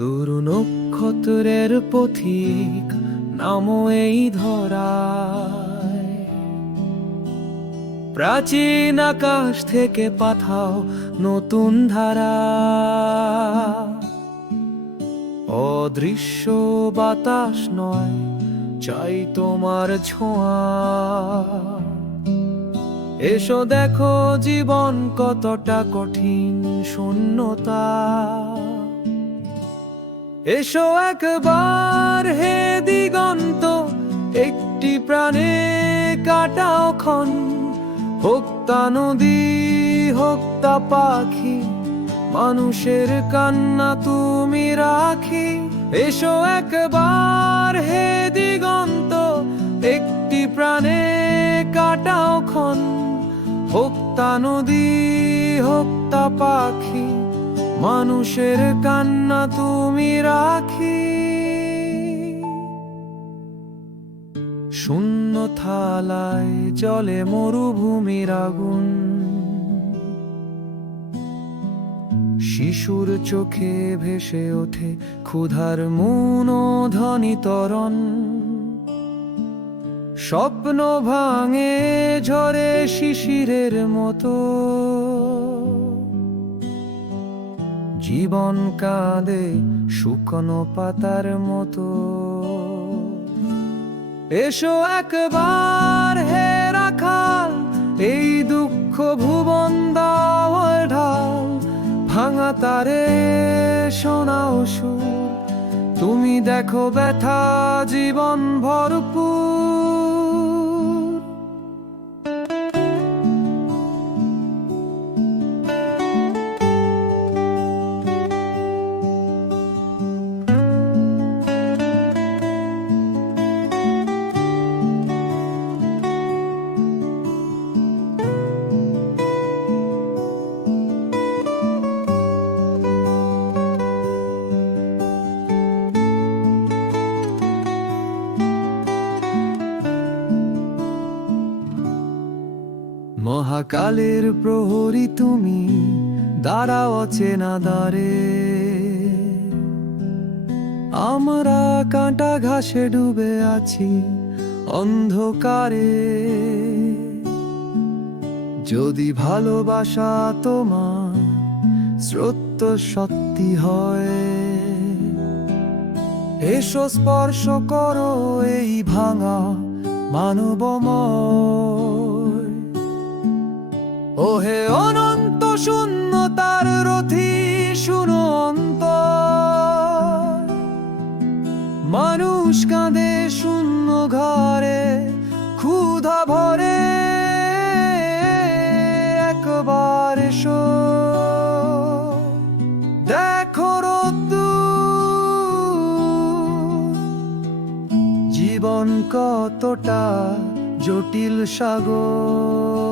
দূর নক্ষত্রের পথিক নামো এই ধরায়। প্রাচীন আকাশ থেকে পাঠাও নতুন ধারা। অদৃশ্য বাতাস নয়, চাই তোমার ছোঁয়া। এসো দেখো জীবন কতটা কঠিন শূন্যতা। এসো একবার হে দিগন্ত, একটি প্রাণে কাটাও ক্ষণ। হোক তা নদী হোক তা পাখি, মানুষের কান্না তুমি রাখি। এসো একবার হে দিগন্ত, একটি প্রাণে কাটাও ক্ষণ। হোক তা নদী হোক তা পাখি মানুষের কান্না তুমি রাখি। শূন্য থালায় জলে মরুভূমির আগুন। শিশুর চোখে ভেসে ওঠে ক্ষুধার মন ধ্বনি তরণ। স্বপ্ন ভাঙে ঝরে শিশিরের মতো। জীবন কাঁদে শুকনো পাতার মতো। এসো একবার হে রাখাল, এই দুঃখ ভুবন দাওয়ার ঢাল। ভাঙা তারে শোনাও সুর, তুমি দেখো ব্যথা জীবন ভরপুর। মহাকালের প্রহরী তুমি, দাঁড়াও অচেনা দাঁড়ে আমরা কাঁটা ঘাসে ডুবে আছি অন্ধকারে। যদি ভালোবাসা তোমার স্রোত সত্যি হয়, এসো স্পর্শ করো এই ভাঙা মানবময়। ওহে অনন্ত শূন্যতার রথি, শুনো অন্তর। মানুষ কাঁদে শূন্য ঘরে, ক্ষুধা ভরে, একবার এসো। দেখো রোদ্দুর জীবন কতটা জটিল সাগর।